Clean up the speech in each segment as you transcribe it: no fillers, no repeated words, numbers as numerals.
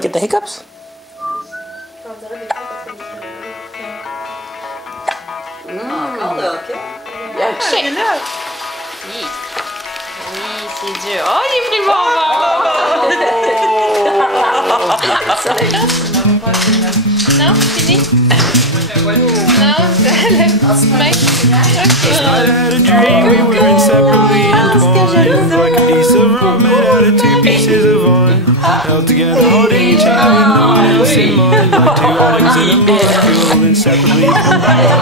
Get the hiccups? Yeah, shake. Oui. Oui, c'est dur. Oh, il est vraiment non, fini? Non, mec. I had a dream we were inseparably entwined, like a piece of rock made out of two pieces of iron, held together holding each other with no one else in mind, like two atoms in a molecule inseparably combined.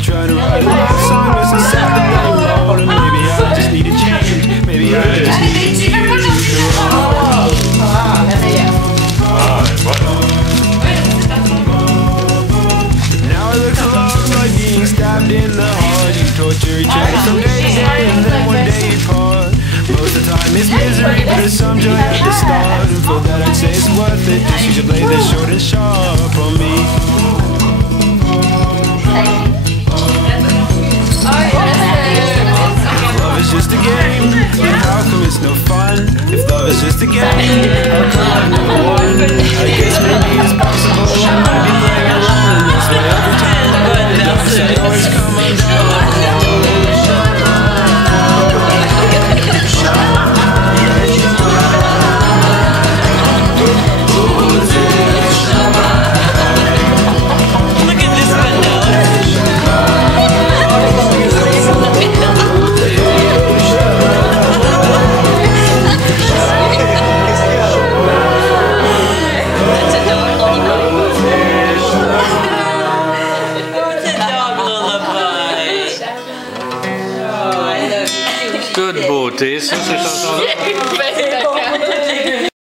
Trying to write my song was a sad and maybe I just need a change. Maybe I just need now it looks a lot like being stabbed in the heart. You torture each other from day to day and then one day you part. Most of the time it's misery, but there's some joy at the start. And for that I'd say it's worth it. Just you should lay this short and sharp on me. Love is just a game, then how come it's no fun? If love is just a game, how come I've never won? I guess maybe it's possible I might be playing alone. That's why every time it does, I always come undone. Toute beauté, ça c'est chanson.